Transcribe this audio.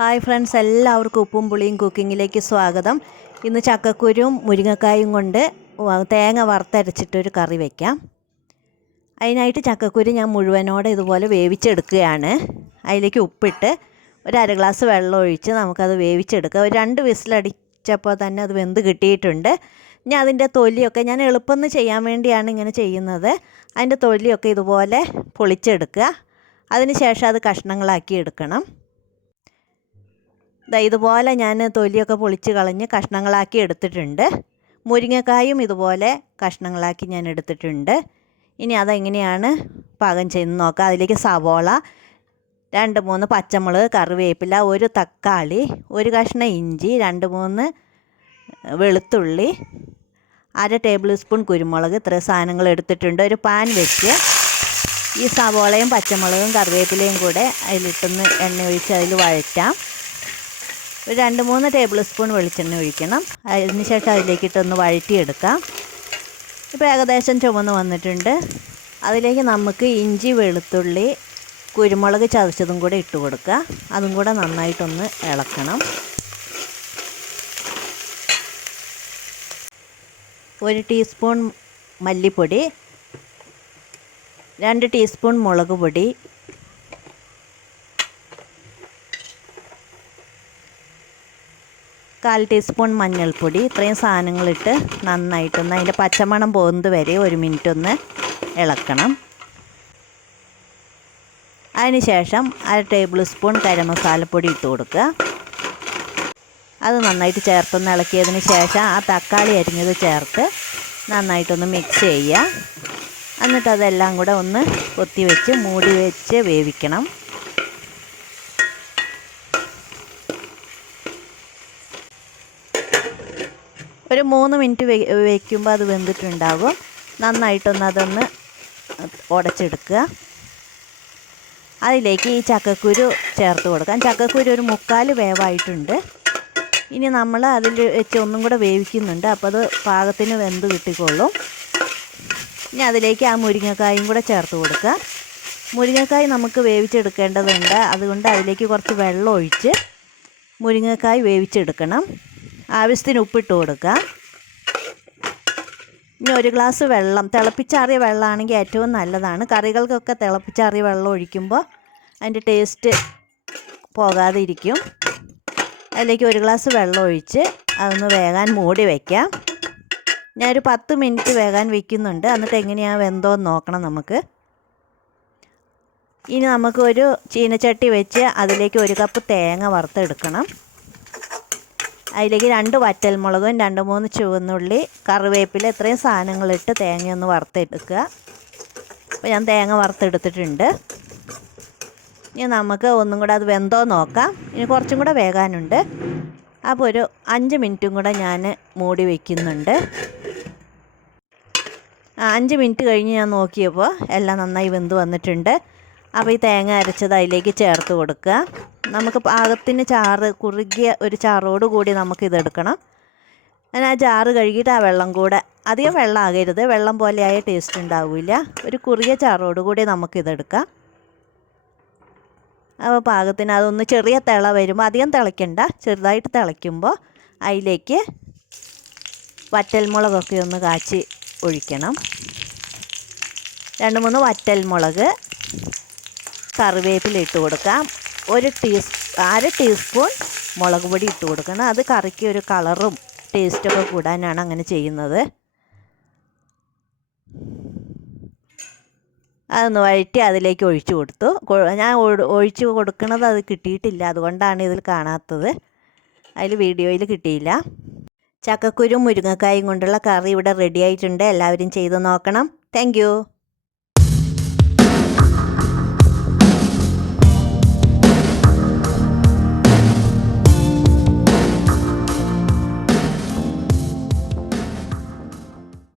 Hi friends, എല്ലാവർക്കും ഉപ്പും പുളിയും കുക്കിങ്ങിലേക്ക് സ്വാഗതം. ഇന്ന് ചക്കക്കുരും മുരിങ്ങക്കായും കൊണ്ട് തേങ്ങ വറുത്തരച്ചിട്ടൊരു കറി വയ്ക്കാം. അതിനായിട്ട് ചക്കക്കുരു ഞാൻ മുഴുവനോടെ ഇതുപോലെ വേവിച്ചെടുക്കുകയാണ്. അതിലേക്ക് ഉപ്പിട്ട് ഒരു അര ഗ്ലാസ് വെള്ളം ഒഴിച്ച് നമുക്കത് വേവിച്ചെടുക്കാം. ഒരു 2 വിസിലടിച്ചപ്പോൾ തന്നെ അത് വെന്ത് കിട്ടിയിട്ടുണ്ട്. ഇനി അതിൻ്റെ തൊലിയൊക്കെ ഞാൻ എളുപ്പം ചെയ്യാൻ വേണ്ടിയാണ് ഇങ്ങനെ ചെയ്യുന്നത്. അതിൻ്റെ തൊലിയൊക്കെ ഇതുപോലെ പൊളിച്ചെടുക്കുക. അതിന് ശേഷം അത് കഷ്ണങ്ങളാക്കി എടുക്കണം. ഇതുപോലെ ഞാൻ തൊലിയൊക്കെ പൊളിച്ച് കളഞ്ഞ് കഷ്ണങ്ങളാക്കി എടുത്തിട്ടുണ്ട്. മുരിങ്ങക്കായും ഇതുപോലെ കഷ്ണങ്ങളാക്കി ഞാൻ എടുത്തിട്ടുണ്ട്. ഇനി അതെങ്ങനെയാണ് പാകം ചെയ്ത് നോക്കാം. അതിലേക്ക് സവോള, 2-3 പച്ചമുളക്, കറിവേപ്പില, ഒരു തക്കാളി, ഒരു കഷ്ണം ഇഞ്ചി, 2-3 വെളുത്തുള്ളി, 1/2 ടേബിൾ സ്പൂൺ കുരുമുളക്, ഇത്രയും സാധനങ്ങൾ എടുത്തിട്ടുണ്ട്. ഒരു പാൻ വെച്ച് ഈ സവോളയും പച്ചമുളകും കറിവേപ്പിലയും കൂടെ അതിലിട്ടൊന്ന് എണ്ണ ഒഴിച്ച് അതിൽ വഴറ്റാം. ഒരു 2-3 ടേബിൾ സ്പൂൺ വെളിച്ചെണ്ണ ഒഴിക്കണം. അതിന് ശേഷം അതിലേക്കിട്ടൊന്ന് വഴറ്റിയെടുക്കാം. ഇപ്പോൾ ഏകദേശം ചുവന്ന് വന്നിട്ടുണ്ട്. അതിലേക്ക് നമുക്ക് ഇഞ്ചി, വെളുത്തുള്ളി, കുരുമുളക് ചതച്ചതും കൂടെ ഇട്ട് കൊടുക്കുക. അതും കൂടെ നന്നായിട്ടൊന്ന് ഇളക്കണം. 1 ടീസ്പൂൺ മല്ലിപ്പൊടി, 2 ടീസ്പൂൺ മുളക് പൊടി, 1/4 ടീസ്പൂൺ മഞ്ഞൾപ്പൊടി, ഇത്രയും സാധനങ്ങളിട്ട് നന്നായിട്ടൊന്ന് അതിൻ്റെ പച്ചമണം പോകുന്നത് വരെ 1 മിനിറ്റ് ഒന്ന് ഇളക്കണം. അതിന് ശേഷം 1/2 ടേബിൾ സ്പൂൺ ഗരം മസാലപ്പൊടി ഇട്ട് കൊടുക്കുക. അത് നന്നായിട്ട് ചേർത്തൊന്ന് ഇളക്കിയതിന് ശേഷം ആ തക്കാളി അരിഞ്ഞത് ചേർത്ത് നന്നായിട്ടൊന്ന് മിക്സ് ചെയ്യുക. എന്നിട്ട് അതെല്ലാം കൂടെ ഒന്ന് കൊത്തി വെച്ച് മൂടി വെച്ച് വേവിക്കണം. ഒരു 3 മിനിറ്റ് വയ്ക്കുമ്പോൾ അത് വെന്തിട്ടുണ്ടാകും. നന്നായിട്ടൊന്ന് അതൊന്ന് ഉടച്ചെടുക്കുക. അതിലേക്ക് ഈ ചക്കക്കുരു ചേർത്ത് കൊടുക്കാം. ചക്കക്കുരു ഒരു 3/4 വേവായിട്ടുണ്ട്. ഇനി നമ്മൾ അതിൽ വെച്ച് ഒന്നും കൂടെ വേവിക്കുന്നുണ്ട്. അപ്പോൾ അത് പാകത്തിന് വെന്ത് കിട്ടിക്കൊള്ളും. ഇനി അതിലേക്ക് ആ മുരിങ്ങക്കായും കൂടെ ചേർത്ത് കൊടുക്കുക. മുരിങ്ങക്കായ് നമുക്ക് വേവിച്ചെടുക്കേണ്ടതുണ്ട്. അതുകൊണ്ട് അതിലേക്ക് കുറച്ച് വെള്ളം ഒഴിച്ച് മുരിങ്ങക്കായ് വേവിച്ചെടുക്കണം. ആവശ്യത്തിന് ഉപ്പിട്ട് കൊടുക്കുക. ഇനി 1 ഗ്ലാസ് വെള്ളം, തിളപ്പിച്ചാറിയ വെള്ളമാണെങ്കിൽ ഏറ്റവും നല്ലതാണ്. കറികൾക്കൊക്കെ തിളപ്പിച്ചാറിയ വെള്ളം ഒഴിക്കുമ്പോൾ അതിൻ്റെ ടേസ്റ്റ് പോകാതെ ഇരിക്കും. അതിലേക്ക് 1 ഗ്ലാസ് വെള്ളം ഒഴിച്ച് അതൊന്ന് വേകാൻ മൂടി വയ്ക്കാം. ഞാനൊരു 10 മിനിറ്റ് വേകാൻ വയ്ക്കുന്നുണ്ട്. എന്നിട്ട് എങ്ങനെയാണ് വെന്തോന്ന് നോക്കണം നമുക്ക്. ഇനി നമുക്കൊരു ചീനച്ചട്ടി വെച്ച് അതിലേക്ക് 1 കപ്പ് തേങ്ങ വറുത്തെടുക്കണം. അതിലേക്ക് 2 വറ്റൽമുളകും, 2-3 ചുവന്നുള്ളി, കറിവേപ്പില, ഇത്രയും സാധനങ്ങളിട്ട് തേങ്ങയൊന്ന് വറുത്തെടുക്കുക. അപ്പോൾ ഞാൻ തേങ്ങ വറുത്തെടുത്തിട്ടുണ്ട്. ഇനി നമുക്ക് ഒന്നും കൂടെ അത് വെന്തോ നോക്കാം. ഇനി കുറച്ചും കൂടെ വേകാനുണ്ട്. അപ്പോൾ ഒരു 5 മിനിറ്റും കൂടെ ഞാൻ മൂടി വയ്ക്കുന്നുണ്ട്. 5 മിനിറ്റ് കഴിഞ്ഞ് ഞാൻ നോക്കിയപ്പോൾ എല്ലാം നന്നായി വെന്ത് വന്നിട്ടുണ്ട്. അപ്പോൾ ഈ തേങ്ങ അരച്ചത് അതിലേക്ക് ചേർത്ത് കൊടുക്കുക. നമുക്ക് പാകത്തിന് ചാറ്, കുറുകിയ ഒരു ചാറോട് കൂടി നമുക്കിതെടുക്കണം. ഞാൻ ആ ചാറ് കഴുകിയിട്ട് ആ വെള്ളം കൂടെ, അധികം വെള്ളം ആകരുത്, വെള്ളം പോലെയായ ടേസ്റ്റ് ഉണ്ടാവില്ല. ഒരു കുറുകിയ ചാറോട് കൂടി നമുക്കിതെടുക്കാം. അപ്പോൾ പാകത്തിന് അതൊന്ന് ചെറിയ തിള വരുമ്പോൾ, അധികം തിളയ്ക്കണ്ട, ചെറുതായിട്ട് തിളയ്ക്കുമ്പോൾ അതിലേക്ക് വറ്റൽമുളകൊക്കെ ഒന്ന് കാച്ചി ഒഴിക്കണം. 2-3 വറ്റൽമുളക്, കറിവേപ്പില ഇട്ട് കൊടുക്കാം. 1/2 ടീസ്പൂൺ മുളക് പൊടി ഇട്ട് കൊടുക്കണം. അത് കറിക്ക് ഒരു കളറും ടേസ്റ്റൊക്കെ കൂടാനാണ് അങ്ങനെ ചെയ്യുന്നത്. അതൊന്ന് വഴറ്റി അതിലേക്ക് ഒഴിച്ചു കൊടുത്തു. ഞാൻ ഒഴിച്ചു കൊടുക്കുന്നത് അത് കിട്ടിയിട്ടില്ല, അതുകൊണ്ടാണ് ഇതിൽ കാണാത്തത്. അതിൽ വീഡിയോയിൽ കിട്ടിയില്ല. ചക്കക്കുരും മുരിങ്ങക്കായും കൊണ്ടുള്ള കറി ഇവിടെ റെഡി ആയിട്ടുണ്ട്. എല്ലാവരും ചെയ്ത് നോക്കണം. താങ്ക്